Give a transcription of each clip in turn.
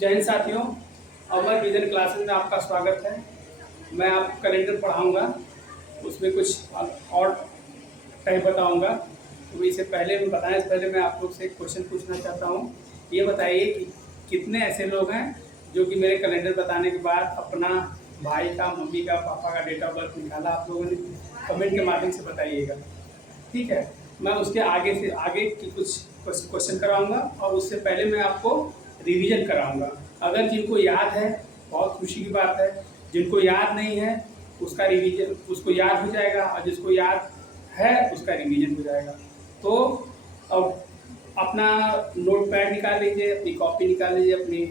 जय हिंद साथियों, अमर vision classes में आपका स्वागत है। मैं आपको कैलेंडर पढ़ाऊंगा, उसमें कुछ और टाइप बताऊंगा। तो इससे पहले मैं बताएं, इससे पहले मैं आप लोग से एक क्वेश्चन पूछना चाहता हूं। ये बताइए कि कितने ऐसे लोग हैं जो कि मेरे कैलेंडर बताने के बाद अपना भाई का, मम्मी का, पापा का डेट ऑफ बर्थ निकाला। आप लोगों ने कमेंट के माध्यम से बताइएगा, ठीक है। मैं उसके आगे से आगे की कुछ क्वेश्चन कराऊंगा और उससे पहले मैं आपको रिवीजन कराऊंगा। अगर जिनको याद है, बहुत खुशी की बात है। जिनको याद नहीं है उसका रिवीजन, उसको याद हो जाएगा, और जिसको याद है उसका रिवीजन हो जाएगा। तो अब अपना नोट पैड निकाल लीजिए, अपनी कॉपी निकाल लीजिए, अपनी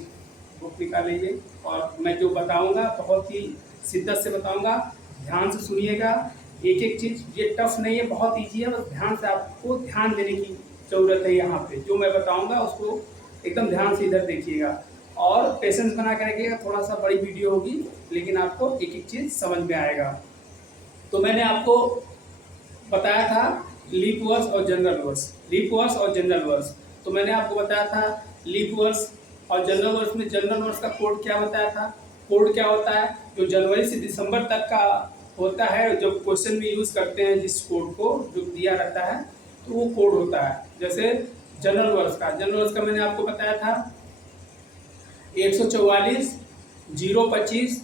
बुक निकाल लीजिए, और मैं जो बताऊंगा बहुत ही शिद्दत से बताऊंगा। ध्यान से सुनिएगा, एक एक चीज़। ये टफ नहीं है, बहुत ईजी है, बस ध्यान से आपको ध्यान देने की ज़रूरत है। यहाँ पे जो मैं बताऊंगा उसको एकदम ध्यान से इधर देखिएगा और पेशेंस बना कर रखिएगा। थोड़ा सा बड़ी वीडियो होगी लेकिन आपको एक एक चीज़ समझ में आएगा। तो मैंने आपको बताया था लीप वर्ष और जनरल वर्ष, लीप वर्ष और जनरल वर्ष। तो मैंने आपको बताया था लीप वर्ष और जनरल वर्ष में जनरल वर्ष का कोड क्या बताया था। कोड क्या होता है? जो जनवरी से दिसंबर तक का होता है, जो क्वेश्चन में यूज करते हैं, जिस कोड को जो दिया रहता है, तो वो कोड होता है। जैसे जनरल वर्ष का मैंने आपको बताया था 144, 025,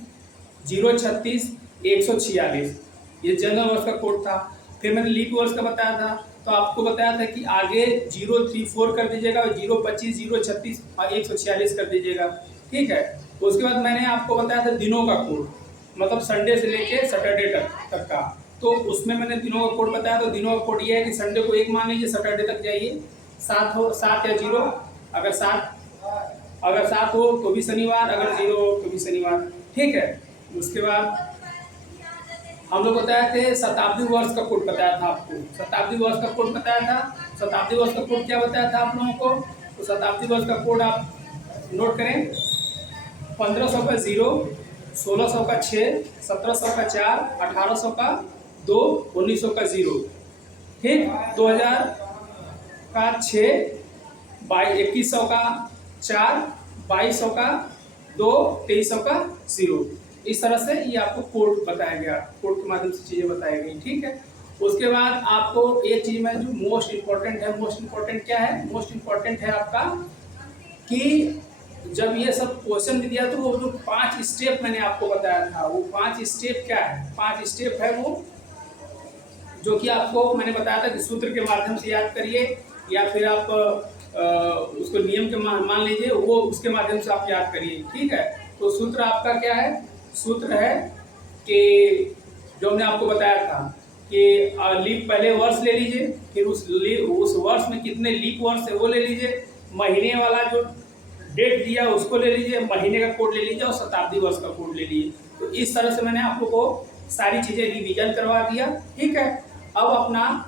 036, 146, ये जनरल वर्ष का कोड था। फिर मैंने लीप वर्ष का बताया था, तो आपको बताया था कि आगे 034 कर दीजिएगा और 025, 036 और 146 कर दीजिएगा, ठीक है। उसके बाद मैंने आपको बताया था दिनों का कोड, मतलब संडे से लेके सैटरडे तक का। तो उसमें मैंने दिनों का कोड बताया। तो दिनों का कोड ये है कि संडे को 1 मान लीजिए, सैटरडे तक जाइए, 7 या 0। अगर 7 हो तो भी शनिवार, अगर 0 हो तो भी शनिवार, ठीक है। उसके बाद हम लोग बताए थे शताब्दी वर्ष का कोड बताया था आपको, शताब्दी वर्ष का कोड बताया था। शताब्दी वर्ष का कोड क्या बताया था आप लोगों को? तो शताब्दी वर्ष का कोड आप नोट करें, 1500 का 0, 1600 का 6, 1700 का 4, 1800 का 2, 1900 का 0, ठीक। 2000 का 6, 2100 का 4, 2200 का 2, 2300 का 0। इस तरह से ये आपको कोड बताया गया, कोड के माध्यम से चीज़ें बताई गई, ठीक है। उसके बाद आपको एक चीज़ में जो मोस्ट इम्पोर्टेंट है, मोस्ट इम्पोर्टेंट क्या है? मोस्ट इम्पोर्टेंट है आपका कि जब ये सब क्वेश्चन भी दिया तो वो जो 5 स्टेप मैंने आपको बताया था, वो 5 स्टेप क्या है? 5 स्टेप है वो, जो कि आपको मैंने बताया था कि सूत्र के माध्यम से याद करिए, या फिर आप उसको नियम के मान लीजिए, वो उसके माध्यम से आप याद करिए, ठीक है। तो सूत्र आपका क्या है? सूत्र है कि जो हमने आपको बताया था कि लीप, पहले वर्ष ले लीजिए, फिर उस वर्ष में कितने लीप वर्ष है वो ले लीजिए, महीने वाला जो डेट दिया उसको ले लीजिए, महीने का कोड ले लीजिए और शताब्दी वर्ष का कोड ले लीजिए। तो इस तरह से मैंने आप लोग को सारी चीज़ें रिवीजन करवा दिया, ठीक है। अब अपना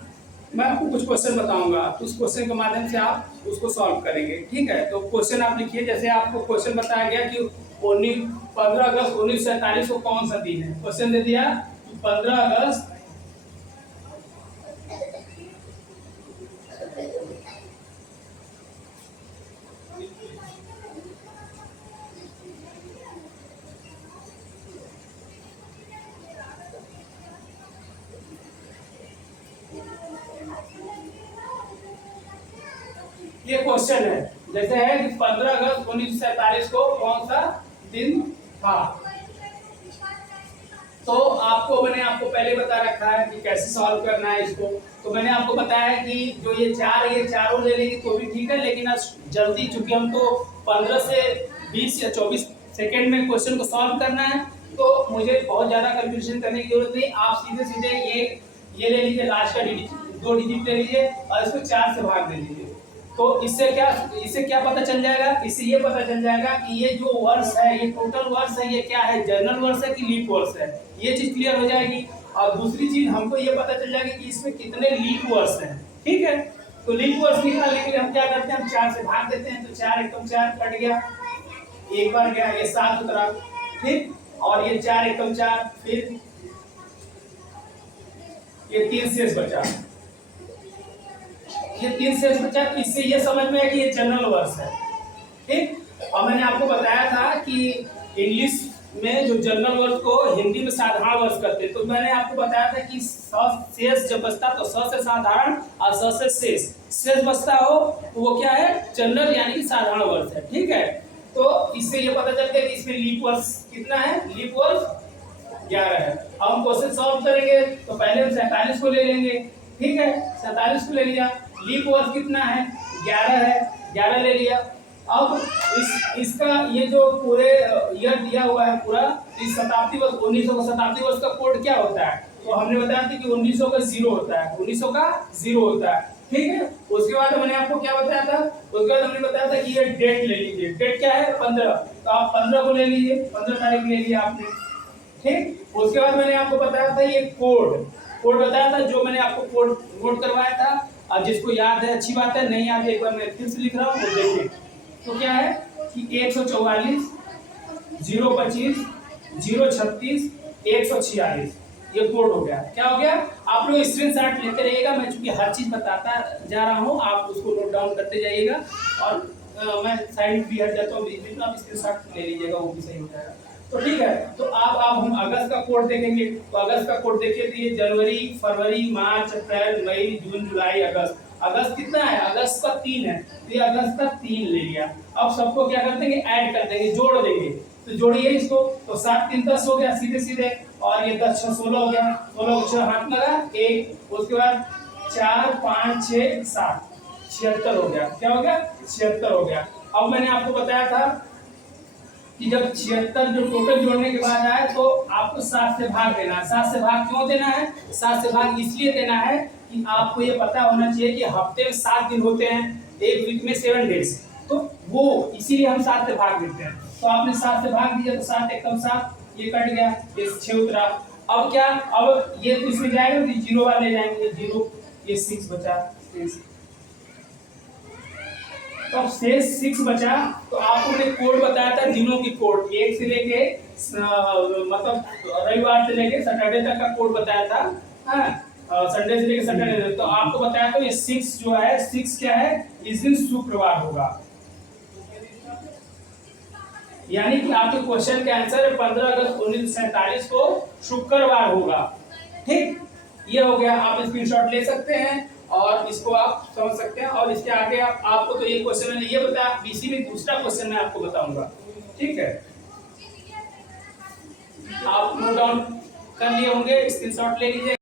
मैं आपको कुछ क्वेश्चन बताऊंगा, तो उस क्वेश्चन के माध्यम से आप उसको सॉल्व करेंगे, ठीक है। तो क्वेश्चन आप लिखिए। जैसे आपको क्वेश्चन बताया गया कि 15 अगस्त 1947 को कौन सा दिन है? क्वेश्चन दे दिया 15 अगस्त ये क्वेश्चन है, जैसे है कि 15 अगस्त 1947 को कौन सा दिन था। तो आपको मैंने आपको पहले बता रखा है कि कैसे सॉल्व करना है इसको। तो मैंने आपको बताया है कि जो ये चारों ले लेंगे तो भी ठीक है, लेकिन आज जल्दी, चूंकि हमको 15 से 20 या 24 सेकेंड में क्वेश्चन को सॉल्व करना है, तो मुझे बहुत ज्यादा कैलकुलेशन करने की जरूरत नहीं। आप सीधे सीधे ये ले लीजिए, लास्ट का 2 डिजिट ले लीजिए और इसको 4 से भाग दे दीजिए। तो इससे क्या पता चल जाएगा? इससे ये पता चल जाएगा कि ये जो वर्ष है, ये टोटल वर्ष है, ये क्या है, जनरल वर्ष है कि लीप वर्ष है। ये चीज क्लियर हो जाएगी। और दूसरी चीज हमको ये पता चल जाएगी कि इसमें कितने लीप वर्ष हैं, ठीक है। तो लीप वर्ष निकालने के लिए हम क्या करते हैं? हम 4 से भाग देते हैं, तो 4 एकम 4 कट गया, एक बार गया, ये 7 उतरा, ठीक। और ये 4 एकम 4, फिर ये 3 शेष बचा, ये 3 शेष बचा। इससे ये समझ में है कि ये जनरल वर्ष है, ठीक। और मैंने आपको बताया था कि इंग्लिश में जो जनरल वर्ड को हिंदी में साधारण वर्ड करते हैं, तो मैंने आपको बताया था कि शेष जब बचता तो स से साधारण और स से शेष बचता हो तो वो क्या है, जनरल यानी कि साधारण वर्ड है। ठीक है, तो इससे ये पता चल गया कि इसमें लीप वर्ष कितना है, लीप वर्ष 11 है। अब हम क्वेश्चन सॉल्व करेंगे तो पहले हम 47 को ले लेंगे। ठीक है, 47 को ले लिया। लीप वर्ष कितना है, 11 है, 11 ले लिया। अब इसका ये जो पूरे ईयर दिया हुआ है पूरा, इस शताब्दी वर्ष 1900 का शताब्दी वर्ष का कोड क्या होता है, तो हमने बताया था कि 1900 का 0 होता है, 1900 का 0 होता है। ठीक है, उसके बाद मैंने आपको क्या बताया था, उसके बाद हमने बताया था कि ये डेट ले लीजिए। डेट क्या है, 15, तो आप 15 को ले लीजिए, 15 तारीख ले लिया आपने। ठीक, उसके बाद मैंने आपको बताया था ये कोड बताया था, जो मैंने आपको कोड नोट करवाया था। अब जिसको याद है अच्छी बात है, नहीं याद है एक बार मैं फिर से लिख रहा हूँ, वो देखिए। तो क्या है कि 144 025 036 146 ये कोड हो गया। क्या हो गया, आप लोग स्क्रीनशॉट लेते रहिएगा, मैं चूंकि हर चीज बताता जा रहा हूँ, आप उसको नोट डाउन करते जाइएगा। और मैं साइड में भी हट जाता हूँ, बीच बीच में आप स्क्रीनशॉट ले लीजिएगा, वो भी सही हो जाएगा। तो ठीक है, तो अब हम अगस्त का कोड देखेंगे। तो अगस्त का कोड देखिए, तो ये जनवरी, फरवरी, मार्च, अप्रैल, मई, जून, जुलाई, अगस्त। अगस्त कितना है, अगस्त का 3 है, तो ये अगस्त का 3 ले लिया। अब सबको क्या कर देंगे, ऐड कर देंगे, जोड़ देंगे। तो जोड़िए इसको, तो 7 3 10 हो गया सीधे सीधे, और ये 10 6 16 हो गया, 16 को 6 हाथ लगा 1, उसके बाद 4 5 6 7 76 हो गया। क्या हो गया, 76 हो गया। अब मैंने आपको बताया था कि जब 76 जो टोटल जोड़ने के बाद आए तो आपको 7 से भाग देना है। 7 से भाग क्यों देना है, 7 से भाग इसलिए देना है कि आपको ये पता होना चाहिए कि हफ्ते में 7 दिन होते हैं, एक वीक में 7 डेज, तो वो इसीलिए हम 7 से भाग देते हैं। तो आपने 7 से भाग दिया तो 7 एकम 7, ये कट गया, ये 6 उतरा। अब क्या, अब ये तो इसमें जाएगा तो 0 वाले जाएंगे, 0, ये 6 बचा, 6। तो अब शेष 6 बचा। तो आपको मैंने कोड बताया था, दिनों की कोड, 1 से लेके मतलब रविवार से लेके सैटरडे तक का कोड बताया था, संडे से लेके सैटरडे तक। तो आपको बताया था ये 6 जो है, 6 क्या है, इस दिन शुक्रवार होगा। यानी कि आपके क्वेश्चन का आंसर है 15 अगस्त 1947 को शुक्रवार होगा। ठीक, ये हो गया। आप स्क्रीनशॉट ले सकते हैं और इसको आप समझ सकते हैं। और इसके आगे आपको तो ये क्वेश्चन मैंने ये बताया, इसी में दूसरा क्वेश्चन मैं आपको बताऊंगा। ठीक है, आप नोट डाउन कर लिए होंगे, स्क्रीनशॉट ले लीजिए।